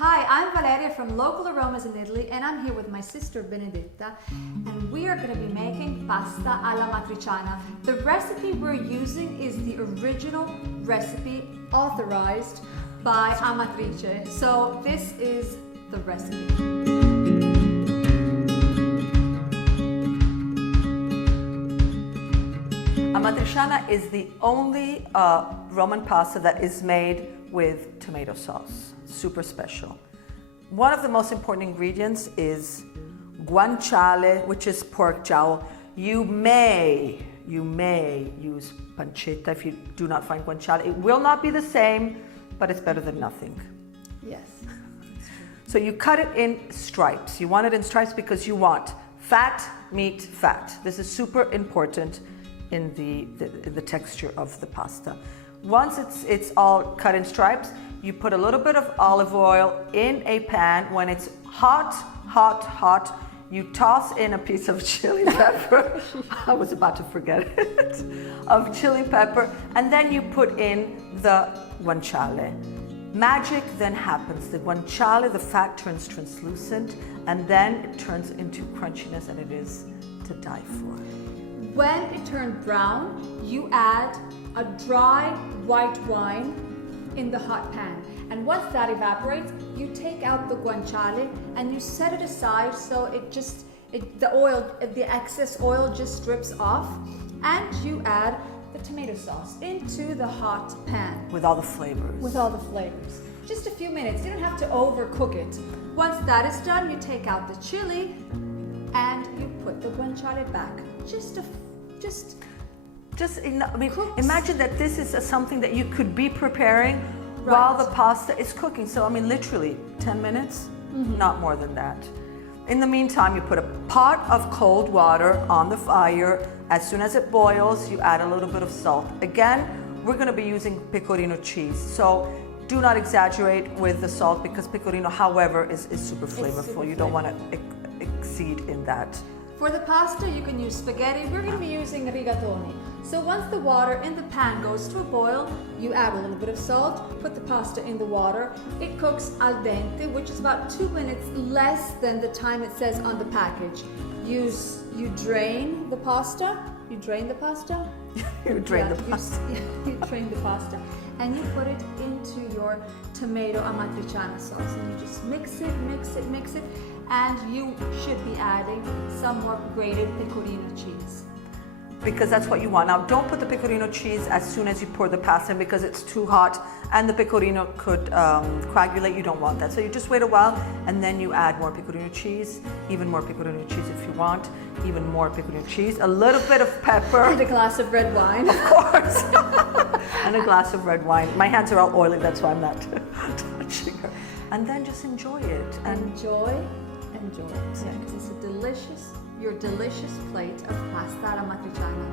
Hi, I'm Valeria from Local Aromas in Italy, and I'm here with my sister Benedetta, and we are going to be making pasta alla matriciana. The recipe we're using is the original recipe authorized by Amatrice. So this is the recipe. Amatriciana is the only Roman pasta that is made with tomato sauce. Super special. One of the most important ingredients is guanciale, which is pork jowl. You may use pancetta if you do not find guanciale. It will not be the same, but it's better than nothing. Yes. So you cut it in stripes. You want it in stripes because you want fat, meat, fat. This is super important in the texture of the pasta. Once it's all cut in stripes, you put a little bit of olive oil in a pan. When it's hot, you toss in a piece of chili pepper. I was about to forget it. Of chili pepper, and then you put in the guanciale. Magic then happens. The guanciale, the fat turns translucent, and then it turns into crunchiness, and it is to die for. When it turned brown, you add a dry white wine in the hot pan. And once that evaporates, you take out the guanciale and you set it aside so the excess oil just drips off, and you add the tomato sauce into the hot pan. With all the flavors. With all the flavors. Just a few minutes, you don't have to overcook it. Once that is done, you take out the chili and you put the guanciale back. Imagine that this is something that you could be preparing while the pasta is cooking. So, literally 10 minutes, not more than that. In the meantime, you put a pot of cold water on the fire. As soon as it boils, you add a little bit of salt. Again, we're going to be using pecorino cheese. So do not exaggerate with the salt because pecorino, however, is super flavorful. You don't want to exceed in that. For the pasta, you can use spaghetti. We're going to be using rigatoni. So once the water in the pan goes to a boil, you add a little bit of salt, put the pasta in the water. It cooks al dente, which is about 2 minutes less than the time it says on the package. You drain the pasta. You drain the pasta? You drain the pasta. You drain the pasta. And you put it into your tomato amatriciana sauce. And you just mix it. And you should be adding some more grated pecorino cheese. Because that's what you want. Now, don't put the pecorino cheese as soon as you pour the pasta in because it's too hot and the pecorino could coagulate. You don't want that. So you just wait a while and then you add more pecorino cheese, even more pecorino cheese if you want, even more pecorino cheese, a little bit of pepper. And a glass of red wine. Of course. And a glass of red wine. My hands are all oily, that's why I'm not touching her. And then just enjoy it. Enjoy it. Because it's your delicious plate of pasta alla matriciana.